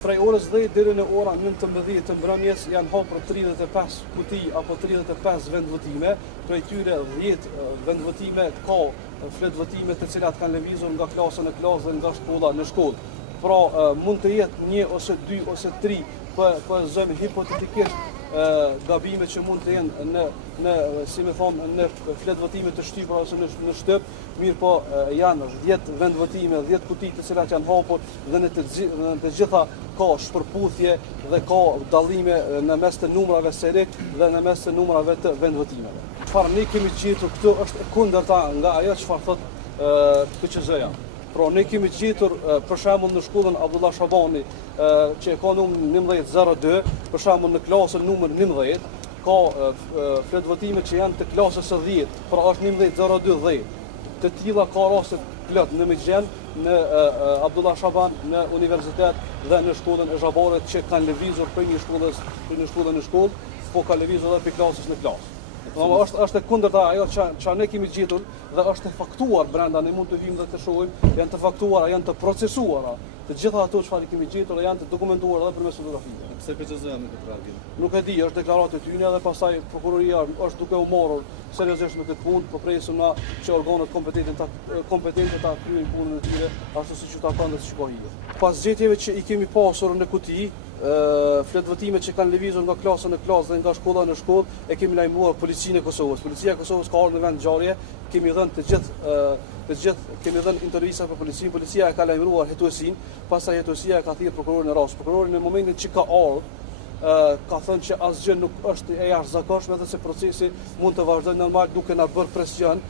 Prej orës 10 deri në ora 19 të mbrëmjes janë hapur 35 kuti apo 35 vendvotime, prej tyre 10 vendvotime ka fletvotime të cilat kanë lëvizur nga klasa në klasë dhe nga shkolla në shkollë. Pra mund të jetë 1 ose 2 ose 3 për zëm hipotetikisht gabime që mund të jenë në fletvotime të shtypura ose në shtyp, mirë po janë 10 vendvotime, 10 kuti të cilat janë hapur dhe në të gjitha ka shpërputhje dhe ka dallime në mes të numrave serik dhe në mes të numrave të vendvotimeve. Çfarë ne kemi gjetur këtu është e kundërta nga ajo çfarë thot KQZ-ja. Pra ne kemi gjetur për shembull në shkollën Abdullah Shabani që ka numrin 1102, për shembull në klasën numër 11 ka fletvotime që janë të klasës së 10, pra është 110210. Të tilla ka raste plot në Mexhen, në Abdullah Shaban, në universitet dhe në shkollën e Zhabarit që kanë lëvizur prej një shkolle në shkollë, po ka lëvizur edhe prej klasës në klasë. Është e kundërta ajo që ne kemi gjetur dhe është e faktuar brenda, ne mund të vim dhe të shohim, janë të faktuara, janë të procesuara. Të gjitha ato çfarë kemi gjetur janë të dokumentuara edhe përmes fotografive. Pse PCZ-ja me këtë reagim? Nuk e di, është deklaratë e tyre dhe pastaj prokuroria është duke u marrur seriozisht me këtë punë, po presim na që organet kompetente ta kryejnë punën e tyre ashtu siç u takon dhe siç ka hyrë. Pas gjetjeve që i kemi pasur në kuti, fletvotime që kanë lëvizur nga klasa në klasë dhe nga shkolla në shkollë, e kemi lajmëruar policinë e Kosovës. Policia e Kosovës ka ardhur në vend ngjarje, kemi dhënë të gjithë kemi dhënë intervista për policinë, policia e ka lajmëruar hetuesin, pastaj hetuesia e ka thirrur prokurorin e rast. Prokurori në momentin që ka ardhur ka thënë që asgjë nuk është e jashtëzakonshme dhe se procesi mund të vazhdojë normal duke na bërë presion,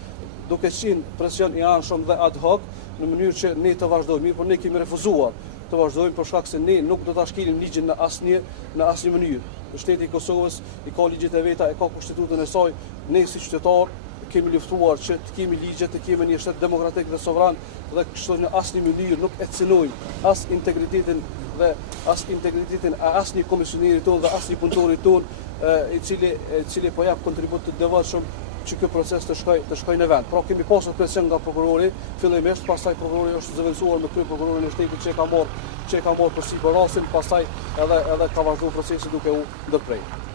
duke qenë presion i anshëm dhe ad hoc në mënyrë që ne të vazhdojmë, mirë, por ne kemi refuzuar të vazhdojmë për shkak se ne nuk do ta shkelim ligjin në asnjë mënyrë. Shteti i Kosovës i ka ligjet e veta, e ka kushtetutën e saj, ne si qytetar kemi luftuar që të kemi ligje, të kemi një shtet demokratik dhe sovran dhe kështu në asnjë mënyrë nuk e cënojmë as integritetin e asnjë komisioneri tonë dhe asnjë punëtori tonë i cili po jap kontribut të devotshëm që ky proces të shkojë në vend. Pra kemi pasur presion nga prokurori, fillimisht, pastaj prokurori është zëvendësuar me kryeprokurorin e shtetit që e ka marrë përsipër rastin, pastaj edhe ka vazhduar procesi duke u ndërprerë.